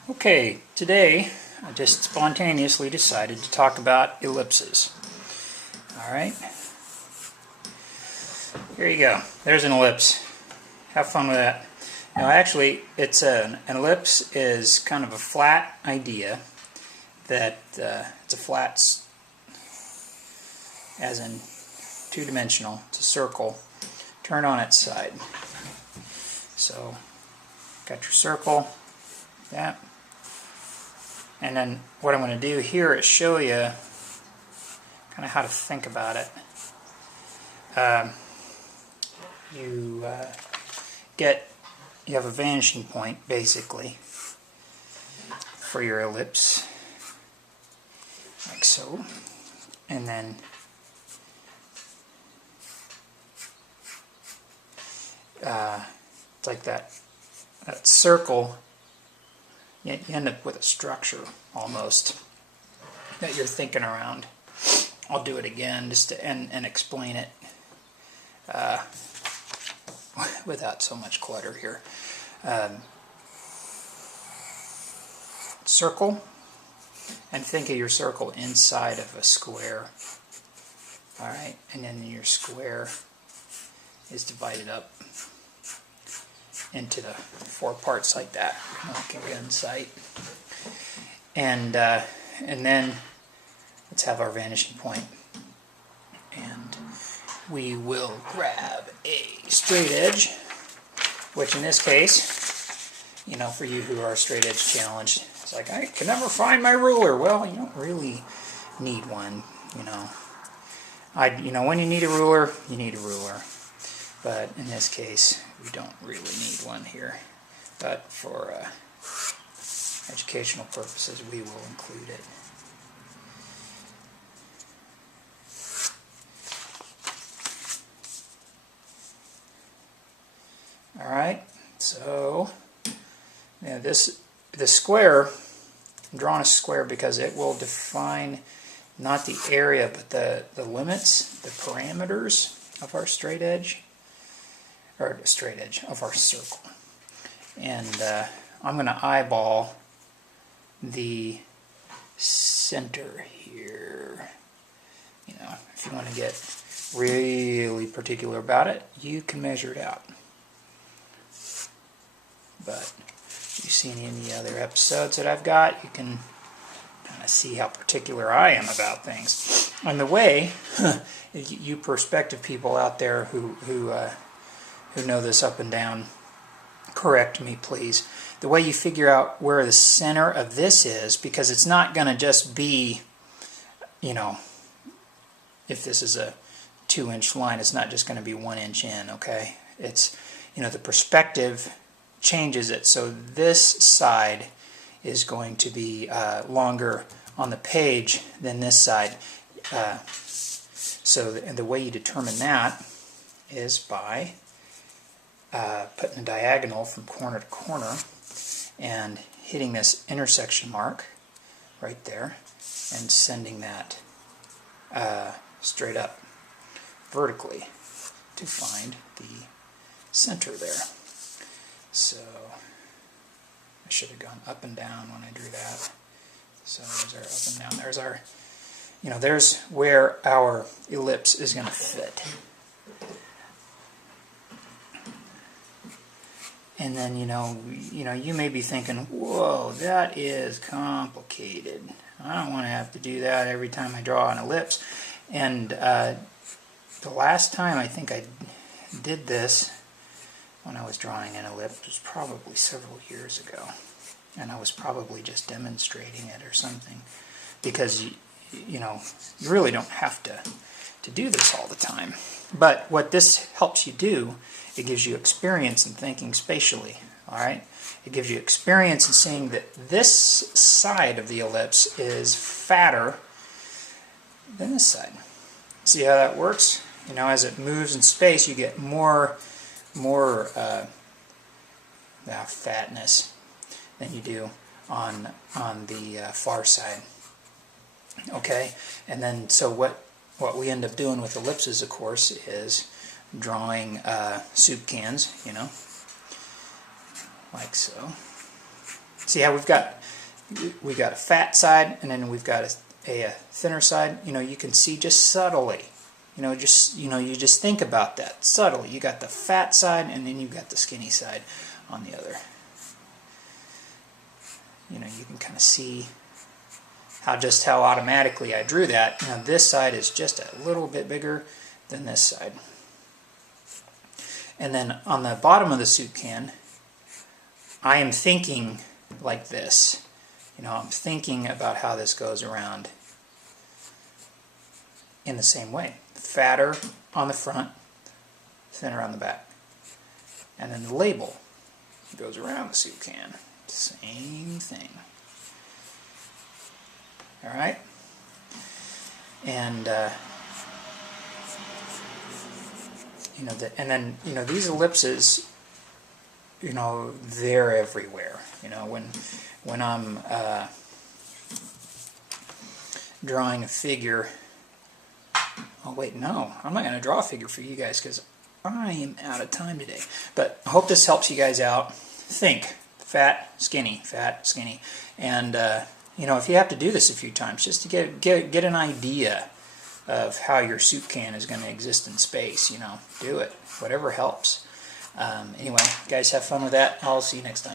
Okay, today I just spontaneously decided to talk about ellipses. Alright, here you go. There's an ellipse. Have fun with that. Now actually, it's an ellipse is kind of a flat idea that it's a flat as in two-dimensional. It's a circle turned on its side. So, got your circle, that. And then what I'm going to do here is show you kind of how to think about it. You have a vanishing point basically for your ellipse, like so, and then it's like that circle. You end up with a structure almost that you're thinking around. I'll do it again just to and explain it without so much clutter here. Circle, and think of your circle inside of a square. Alright, and then your square is divided up into the four parts like that. I'll give you insight. And then let's have our vanishing point. And we will grab a straight edge, which in this case, you know, for you who are straight edge challenged, it's like, I can never find my ruler. Well, you don't really need one, you know. When you need a ruler, you need a ruler. But in this case, we don't really need one here. But for educational purposes, we will include it. Alright, so now the square, I'm drawing a square because it will define not the area, but the limits, the parameters of our straight edge. Or straight edge of our circle. And I'm going to eyeball the center here. You know, if you want to get really particular about it, you can measure it out. But if you've seen any of the other episodes that I've got, you can kind of see how particular I am about things. And the way, you perspective people out there who know this up and down, correct me please. The way you figure out where the center of this is, because it's not going to just be, you know, if this is a 2-inch line, it's not just going to be 1 inch in, okay? It's, you know, the perspective changes it. So this side is going to be longer on the page than this side. So the way you determine that is by putting a diagonal from corner to corner and hitting this intersection mark right there and sending that straight up vertically to find the center there. So I should have gone up and down when I drew that. So there's our up and down. There's our, you know, there's where our ellipse is going to fit. And then, you know, you may be thinking, whoa, that is complicated. I don't want to have to do that every time I draw an ellipse. And the last time I think I did this, when I was drawing an ellipse, was probably several years ago. And I was probably just demonstrating it or something. Because, you know, you really don't have to do this all the time. But what this helps you do, it gives you experience in thinking spatially, all right? It gives you experience in seeing that this side of the ellipse is fatter than this side. See how that works? You know, as it moves in space, you get more fatness than you do on the far side. Okay, and then so what we end up doing with ellipses, of course, is drawing soup cans, you know, like so. see how we've got a fat side, and then we've got a thinner side. You know, you can see just subtly. You know, you just think about that subtly. You got the fat side, and then you've got the skinny side on the other. You know, you can kind of see how automatically I drew that. Now this side is just a little bit bigger than this side. And then on the bottom of the soup can, I am thinking like this. You know, I'm thinking about how this goes around in the same way. Fatter on the front, thinner on the back. And then the label goes around the soup can. Same thing. All right? And you know, and then, you know, these ellipses, you know, they're everywhere. You know, when I'm drawing a figure. Oh wait, no, I'm not going to draw a figure for you guys because I am out of time today. But I hope this helps you guys out. Think fat, skinny, and you know, if you have to do this a few times, just to get an idea of how your soup can is going to exist in space, you know, do it. Whatever helps. Anyway, guys, have fun with that. I'll see you next time.